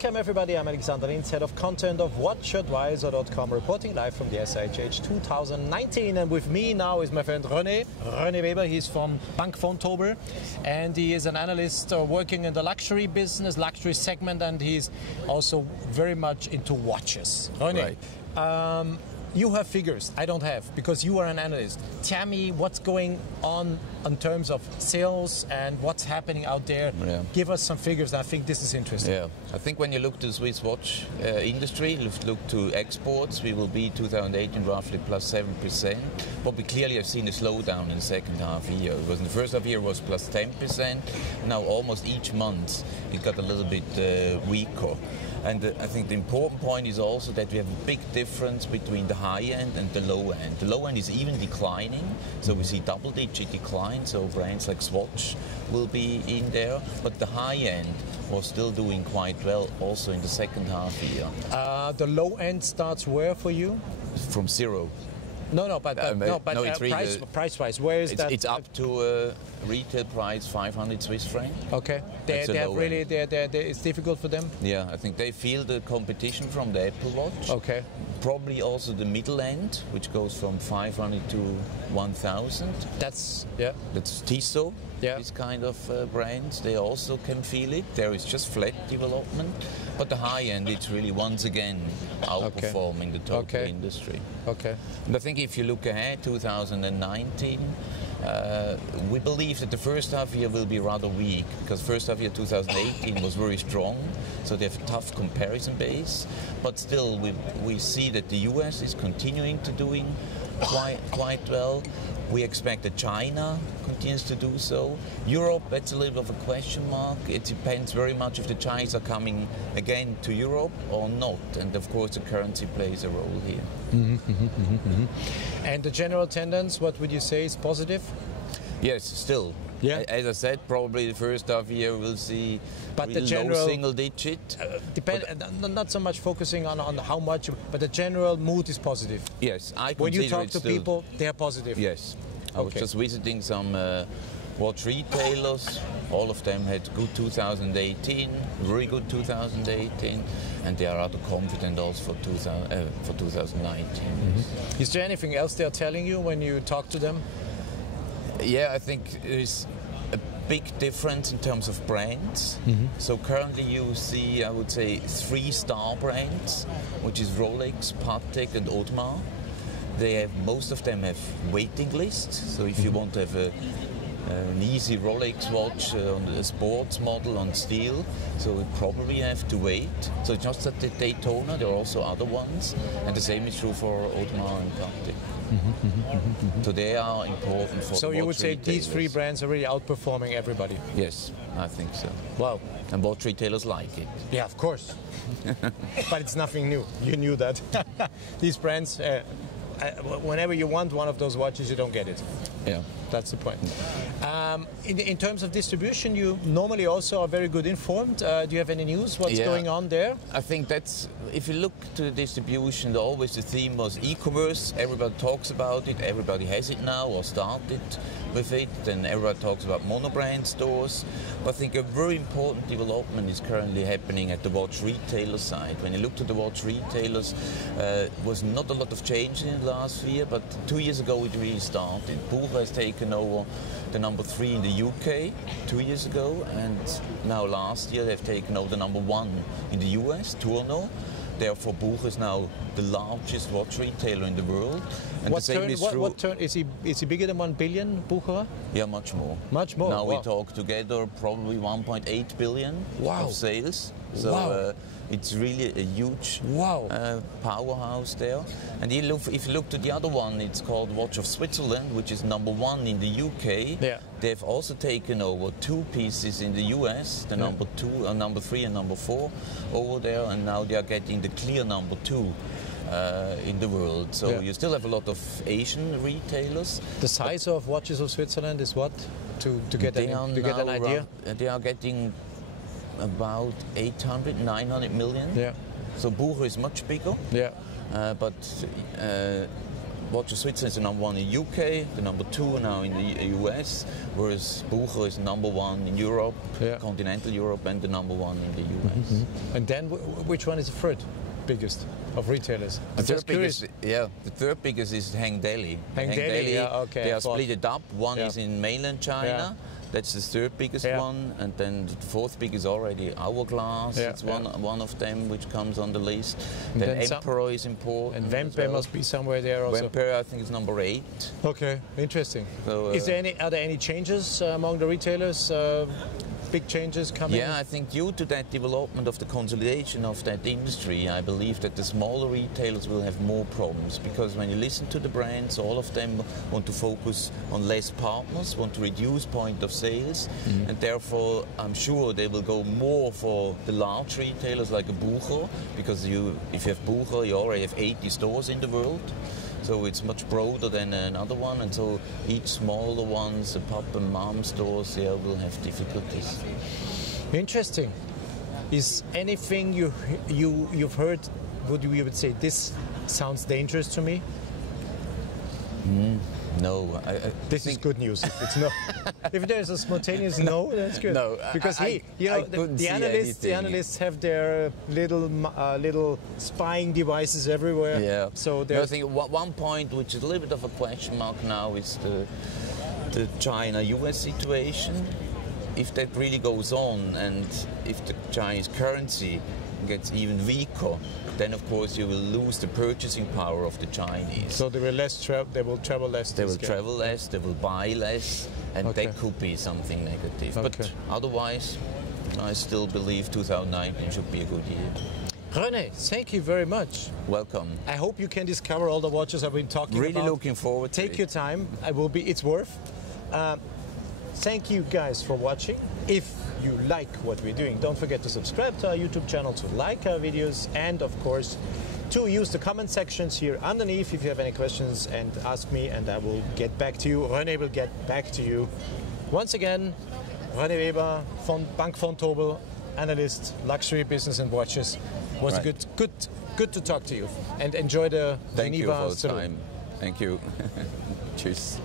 Welcome everybody, I'm Alexander Linz, Head of Content of WatchAdvisor.com, reporting live from the SIHH 2019. And with me now is my friend René Weber. He's from Bank Vontobel and he is an analyst working in the luxury business, luxury segment, and he's also very much into watches. René, right. You have figures, I don't have, because you are an analyst. Tell me what's going on in terms of sales and what's happening out there. Yeah. Give us some figures, I think this is interesting. Yeah, I think when you look to the Swiss watch industry, look to exports, we will be 2018 roughly plus 7%. But we clearly have seen a slowdown in the second half year. Because in the first half year it was plus 10%. Now almost each month it got a little bit weaker. And I think the important point is also that we have a big difference between the high end and the low end. The low end is even declining, so we see double-digit decline, so brands like Swatch will be in there, but the high end was still doing quite well also in the second half year. The low end starts where for you? From zero. But price-wise, where is that? It's up to retail price 500 Swiss franc. Okay, it's difficult for them. Yeah, I think they feel the competition from the Apple Watch. Okay. Probably also the middle end, which goes from 500 to 1,000. That's Tissot. Yeah. These kind of brands, they also can feel it. There is just flat development, but the high end, it's really once again outperforming the total industry. Okay. And I think if you look ahead, 2019, we believe that the first half year will be rather weak, because first half year 2018 was very strong, so they have a tough comparison base. But still, we see that the US is continuing to doing quite well. We expect that China continues to do so. Europe, that's a little bit of a question mark. It depends very much if the Chinese are coming again to Europe or not. And of course, the currency plays a role here. And the general tendency, what would you say is positive? Yes, still. Yeah. As I said, probably the first half year we'll see the general low single digit. Not so much focusing on how much, but the general mood is positive. Yes, when you talk to people, they are positive. Yes. I was just visiting some watch retailers. All of them had good 2018, very good 2018, and they are rather confident also for 2019. Is there anything else they are telling you when you talk to them? Yeah, I think there's a big difference in terms of brands. So currently you see, I would say, 3-star brands, which is Rolex, Patek and Audemars. Most of them have waiting lists, so if you want to have an easy Rolex watch on a sports model on steel, so we probably have to wait. So it's not that the Daytona, there are also other ones, and the same is true for Audemars and Patek. So they are important for So you would say these 3 brands are really outperforming everybody? Yes, I think so. Wow. And watch retailers like it. Yeah, of course. But it's nothing new. You knew that. These brands, whenever you want one of those watches, you don't get it. Yeah. That's the point. In terms of distribution, you normally also are very good informed. Do you have any news? What's going on there? I think if you look to the distribution, always the theme was e-commerce. Everybody talks about it. Everybody has it now or started with it. Then everybody talks about monobrand stores. But I think a very important development is currently happening at the watch retailer side. When you look to the watch retailers, was not a lot of change in the last year, but 2 years ago it really started. Bucher has taken over the number 3 in the UK 2 years ago, and now last year they've taken over the number 1 in the US, Tourneau. Therefore, Bucher is now the largest watch retailer in the world. And what turn is he bigger than 1 billion, Bucher? Yeah, much more. Much more. Now we talk together probably 1.8 billion of sales. So it's really a huge powerhouse there. And if you look to the other one, it's called Watch of Switzerland, which is number 1 in the UK. Yeah. They've also taken over 2 pieces in the US, the number 3 and number 4 over there, and now they are getting the clear number 2 in the world. So you still have a lot of Asian retailers. The size of Watches of Switzerland is what? To get an idea? They are getting about 800, 900 million. Yeah. So Bucher is much bigger. Yeah. But Watch of Switzerland is the number 1 in the UK, the number 2 now in the US, whereas Bucher is number 1 in Europe, continental Europe, and the number 1 in the US. And then which one is the third biggest of retailers? The third biggest, the third biggest is Hang Deli. Hang Deli, okay. They are split it up. One is in mainland China. That's the third biggest one, and then the fourth biggest is already Hourglass. It's one of them which comes on the list. Then Emperor is important. And Vempe must be somewhere there also. Vempe, I think, is number 8. Okay, interesting. So, are there any changes among the retailers? Big changes coming? Yeah, I think due to that development of the consolidation of that industry, I believe that the smaller retailers will have more problems, because when you listen to the brands, all of them want to focus on less partners, want to reduce point of sales, and therefore I'm sure they will go more for the large retailers like a Bucher, because if you have Bucher, you already have 80 stores in the world. So it's much broader than another one, and so each smaller ones, the pop and mom stores, will have difficulties. Interesting. Is anything you've heard, would say this sounds dangerous to me? No, this is good news. If it's no, if there's a spontaneous no, that's good. No, because the analysts have their little spying devices everywhere. Yeah. So I think one point which is a little bit of a question mark now is the China-US situation. If that really goes on, and if the Chinese currency gets even weaker, then of course you will lose the purchasing power of the Chinese. So they will travel less. They will travel less, they will buy less, and that could be something negative. But otherwise, I still believe 2019 should be a good year. René, thank you very much. Welcome. I hope you can discover all the watches I've been talking about. Really looking forward to it. Take your time. It's worth. Thank you guys for watching. If you like what we're doing, don't forget to subscribe to our YouTube channel, to like our videos, and of course to use the comment sections here underneath if you have any questions, and ask me and I will get back to you. René will get back to you. Once again, René Weber from Bank Vontobel, Analyst, Luxury Business and Watches. It was good to talk to you, and enjoy the Thank Geneva you for the Saloon. time. Thank you. Cheers.